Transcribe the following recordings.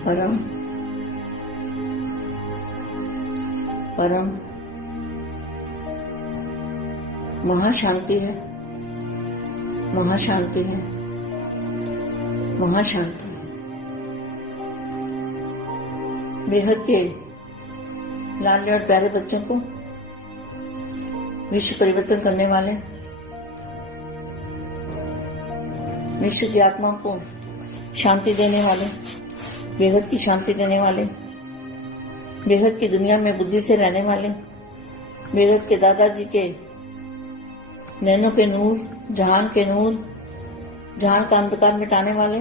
परम परम महाशांति है, महाशांति है, महाशांति है। बेहद के लाडले और प्यारे बच्चों को विश्व परिवर्तन करने वाले, विश्व की आत्माओं को शांति देने वाले, बेहद की शांति देने वाले, बेहद की दुनिया में बुद्धि से रहने वाले, बेहद के दादाजी के नैनों के नूर, जहान के नूर, जहान का अंधकार मिटाने वाले,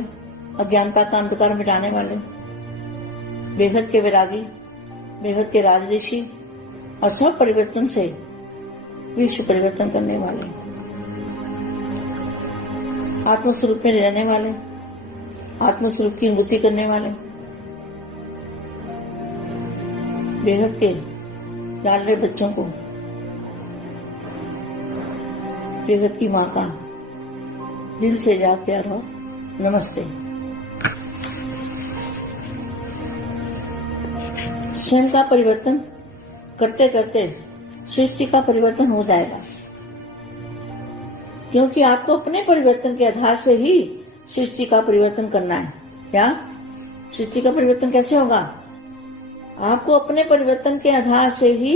अज्ञानता का अंधकार मिटाने वाले, बेहद के वैरागी, बेहद के राजऋषि और सब परिवर्तन से विश्व परिवर्तन करने वाले, आत्मस्वरूप में रहने वाले, आत्मस्वरूप की अनुभूति करने वाले, बेहद के लाडले बच्चों को बेहद की माँ का दिल से याद प्यार हो। नमस्ते। स्वयं का परिवर्तन करते करते सृष्टि का परिवर्तन हो जाएगा, क्योंकि आपको अपने परिवर्तन के आधार से ही सृष्टि का परिवर्तन करना है। क्या सृष्टि का परिवर्तन कैसे होगा? आपको अपने परिवर्तन के आधार से ही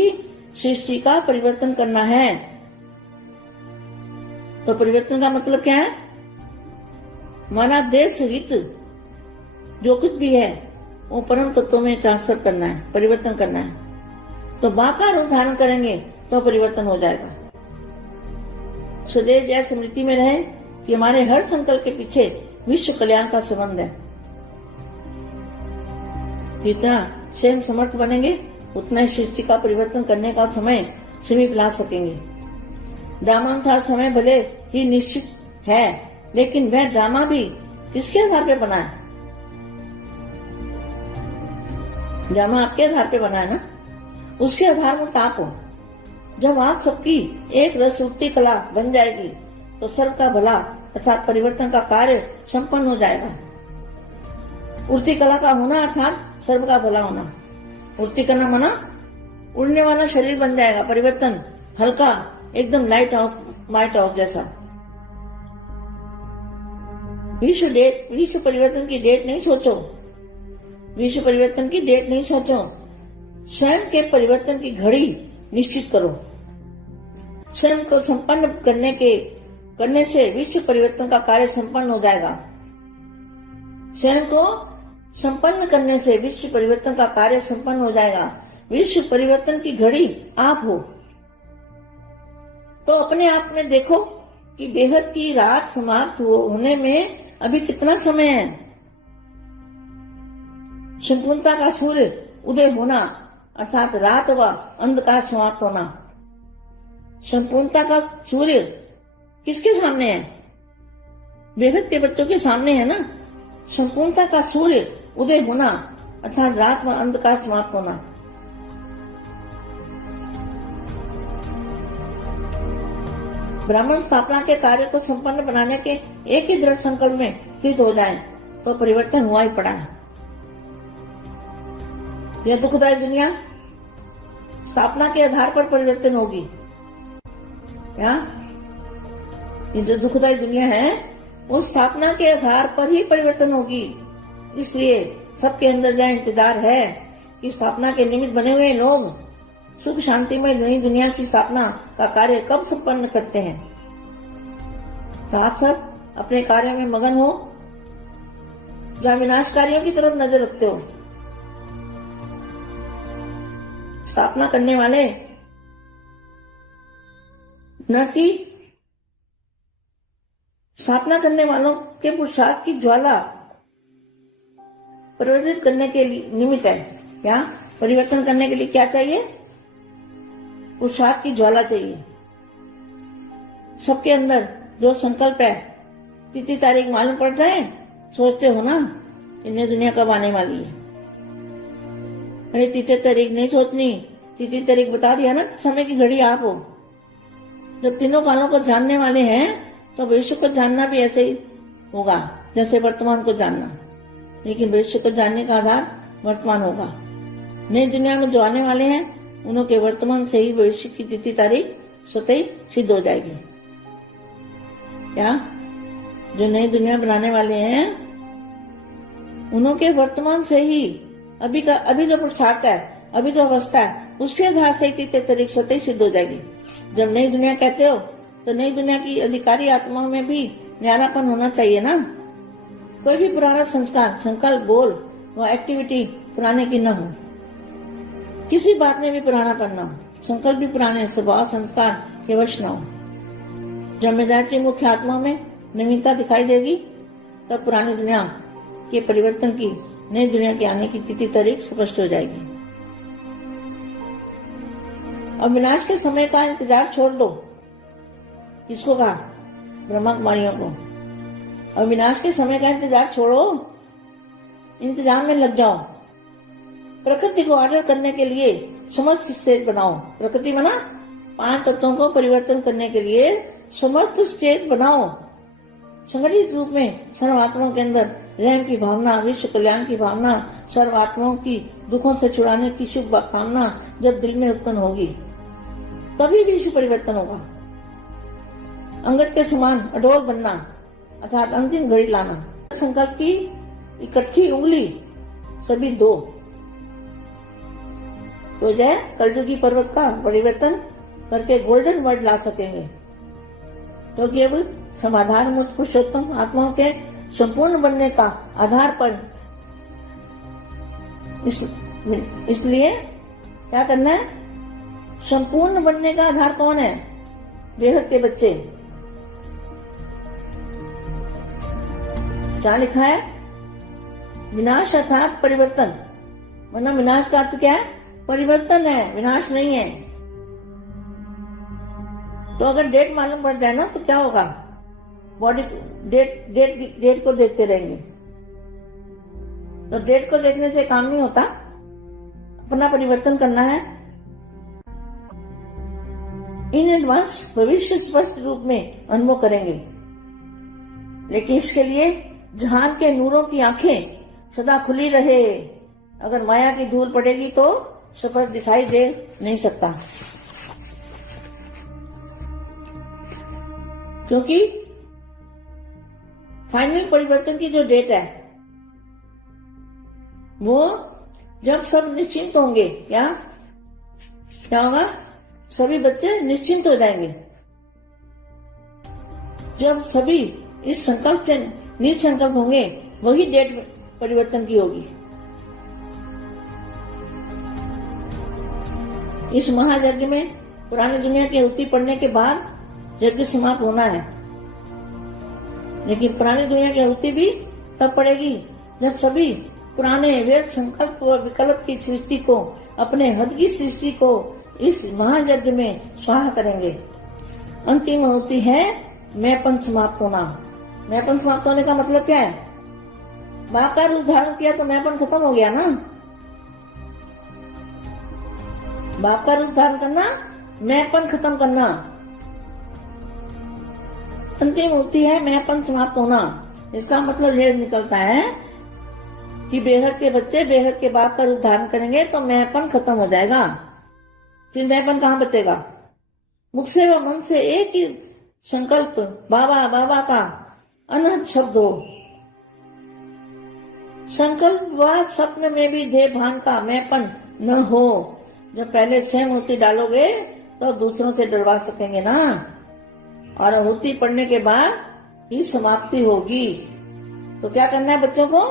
सृष्टि का परिवर्तन करना है। तो परिवर्तन का मतलब क्या है? माना देह सहित जो कुछ भी है वो परम तत्वों में ट्रांसफर करना है, परिवर्तन करना है। तो बाका रूप धारण करेंगे तो परिवर्तन हो जाएगा। सदैव यह स्मृति में रहे कि हमारे हर संकल्प के पीछे विश्व कल्याण का संबंध है। जितना स्वयं समर्थ बनेंगे उतना ही सृष्टि का परिवर्तन करने का समय समीप ला सकेंगे। ड्रामानुसार समय भले ही निश्चित है, लेकिन वह ड्रामा भी किसके आधार पे बना है? ड्रामा आपके आधार पे बना है ना, उसके आधार में आप हो। जब आप सबकी एक रस उठती कला बन जाएगी तो सर्व का भला अर्थात परिवर्तन का कार्य संपन्न हो जाएगा। उड़ती कला का होना अर्थात सर्व का भला होना। उड़ती करना माना उड़ने वाला शरीर बन जाएगा, परिवर्तन हल्का, एकदम लाइट ऑफ जैसा। विश्व परिवर्तन की डेट नहीं सोचो, विश्व परिवर्तन की डेट नहीं सोचो, स्वयं के परिवर्तन की घड़ी निश्चित करो। स्वयं को संपन्न करने से विश्व परिवर्तन का कार्य संपन्न हो जाएगा। स्वयं को संपन्न करने से विश्व परिवर्तन का कार्य संपन्न हो जाएगा। विश्व परिवर्तन की घड़ी आप हो। तो अपने आप में देखो कि बेहद की रात समाप्त होने में अभी कितना समय है। संपूर्णता का सूर्य उदय होना अर्थात रात व अंधकार समाप्त होना। संपूर्णता का सूर्य किसके सामने है? बेहद के बच्चों के सामने है ना। संपूर्णता का सूर्य उदय होना अर्थात रात व अंधकार समाप्त होना। ब्राह्मण स्थापना के कार्य को संपन्न बनाने के एक ही दृढ़ संकल्प में स्थित हो जाएं, तो परिवर्तन हुआ ही पड़ा है। यह दुखदायी दुनिया स्थापना के आधार पर परिवर्तन होगी। क्या ये जो दुखदायी दुनिया है वो स्थापना के आधार पर ही परिवर्तन होगी। इसलिए सबके अंदर यह इंतजार है कि स्थापना के निमित्त बने हुए लोग सुख शांति में नई दुनिया की स्थापना का कार्य कब संपन्न करते हैं। तो आप सब अपने कार्य में मगन हो, जहाँ विनाशकारियों की तरफ नजर रखते हो। स्थापना करने वाले न कि स्थापना करने वालों के पुरुषार्थ की ज्वाला परिवर्तित करने के निमित्त है। क्या परिवर्तन करने के लिए क्या चाहिए? पुरुषार्थ की ज्वाला चाहिए। सबके अंदर जो संकल्प है, तिथि तारीख मालूम पड़ता है, सोचते हो ना इन्हें दुनिया कब आने वाली है। अरे तिथि तारीख नहीं सोचनी, तिथि तारीख बता दिया ना, समय की घड़ी आप हो। जब तीनों कालों को जानने वाले हैं तो भविष्य को जानना भी ऐसे ही होगा जैसे वर्तमान को जानना। लेकिन भविष्य को जानने का आधार वर्तमान होगा। नई दुनिया में जो आने वाले हैं उनके वर्तमान से ही भविष्य की तिथि तारीख स्वतः ही सिद्ध हो जाएगी। क्या जो नई दुनिया बनाने वाले हैं उनके वर्तमान से ही अभी जो पोशाक है, अभी जो अवस्था है, उसके आधार से तिथि तारीख स्वतः ही सिद्ध हो जाएगी। जब नई दुनिया कहते हो तो नई दुनिया की अधिकारी आत्माओं में भी न्यारापन होना चाहिए ना। कोई भी पुराना संस्कार, संकल्प, बोल व एक्टिविटी पुराने की न हो। किसी बात में भी पुरानापन न हो। संकल्प भी पुराने, स्वभाव, संस्कार के वश न हो। जब मेजॉरिटी मुख्य आत्मा में नवीनता दिखाई देगी तब पुरानी दुनिया के परिवर्तन की, नई दुनिया के आने की तिथि तारीख स्पष्ट हो जाएगी। अब विनाश के समय का इंतजार छोड़ दो। किसको कहा? ब्रह्मा कुमारियों को। अब विनाश के समय का इंतजार छोड़ो, इंतजाम में लग जाओ। प्रकृति को ऑर्डर करने के लिए समर्थ स्टेट बनाओ। प्रकृति बना 5 तत्वों को परिवर्तन करने के लिए समर्थ स्टेट बनाओ। संगठित रूप में सर्वात्माओं के अंदर रहम की भावना, विश्व कल्याण की भावना, सर्वात्माओं की दुखों से छुड़ाने की शुभ कामना जब दिल में उत्पन्न होगी तभी विश्व परिवर्तन होगा। अंगद के समान अडोल बनना अर्थात अंतिम घड़ी लाना। संकल्प की इकट्ठी उंगली सभी 2 तो जय कलयुगी पर्वत का परिवर्तन करके गोल्डन वर्ड ला सकेंगे। तो केवल समाधान मूर्त पुरुषोत्तम आत्माओं के संपूर्ण बनने का आधार पर इसलिए क्या करना है? संपूर्ण बनने का आधार कौन है? बेहद के बच्चे। क्या लिखा है? विनाश अर्थात परिवर्तन। वरना विनाश का अर्थ क्या है? परिवर्तन है, विनाश नहीं है। तो अगर डेट मालूम पड़ जाए ना तो क्या होगा? बॉडी डेट को देखते रहेंगे। तो डेट को देखने से काम नहीं होता, अपना परिवर्तन करना है। इन एडवांस भविष्य स्पष्ट रूप में अनुभव करेंगे, लेकिन इसके लिए जहान के नूरों की आंखें सदा खुली रहे। अगर माया की धूल पड़ेगी तो सफर दिखाई दे नहीं सकता, क्योंकि फाइनल परिवर्तन की जो डेट है वो जब सब निश्चिंत होंगे। क्या होगा? सभी बच्चे निश्चिंत हो जाएंगे। जब सभी इस संकल्प से निसंकल्प होंगे वही डेट परिवर्तन की होगी। इस महायज्ञ में पुरानी दुनिया की आहुति पड़ने के बाद यज्ञ समाप्त होना है, लेकिन पुरानी दुनिया की आहुति भी तब पड़ेगी जब सभी पुराने व्यर्थ संकल्प व विकल्प की सृष्टि को, अपने हद की सृष्टि को इस महायज्ञ में स्वाहा करेंगे। अंतिम आहुति है मैंपन समाप्त होना। मैंपन समाप्त होने का मतलब क्या है? बाप का रूप धारण किया तो मैंपन खत्म हो गया ना। बाप का रूप धारण करना, मैंपन खत्म करना। अंतिम होती है मैंपन समाप्त होना। इसका मतलब यह निकलता है कि बेहद के बच्चे बेहद के बाप का रूप धारण करेंगे तो मैंपन खत्म हो जाएगा। फिर मैंपन कहाँ बचेगा? मुख से व मन से एक ही संकल्प बाबा बाबा का अनहद शब्द हो। संकल्प व स्वप्न में भी देह भान का मैंपन न हो। जब पहले स्वयं आहुति डालोगे तो दूसरों से डरवा सकेंगे ना, और आहुति पड़ने के बाद ही समाप्ति होगी। तो क्या करना है बच्चों को?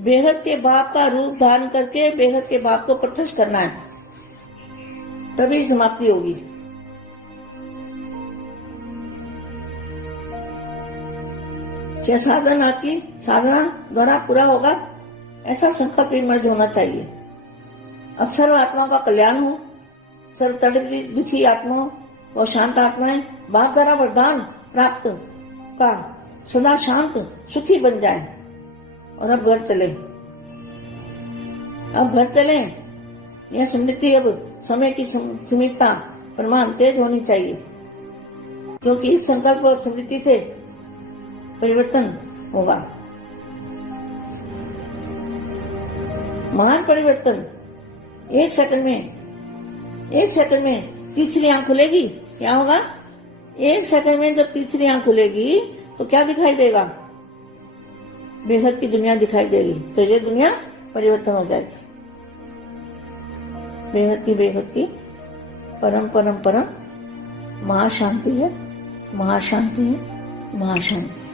बेहद के बाप का रूप धारण करके बेहद के बाप को प्रत्यक्ष करना है, तभी समाप्ति होगी। क्या साधन आपकी साधना द्वारा पूरा होगा, ऐसा संकल्प विमर्श होना चाहिए। अब सर्व आत्माओं का कल्याण हो, सर्व तड़पती दुखी आत्माओं और शांत आत्माएं बाप द्वारा वरदान प्राप्त का सदा शांत सुखी बन जाए। और अब घर चले, यह स्मृति अब समय की सीमितता प्रमाण तेज होनी चाहिए, क्योंकि इस संकल्प और स्मृति से परिवर्तन होगा। महान परिवर्तन। एक सेकंड में तीसरी आंख खुलेगी, क्या होगा? एक सेकंड में जब तीसरी आंख खुलेगी तो क्या दिखाई देगा? बेहद की दुनिया दिखाई देगी। तो ये दुनिया परिवर्तन हो जाएगी। बेहद की परम परम परम महाशांति है, महाशांति है, महाशांति।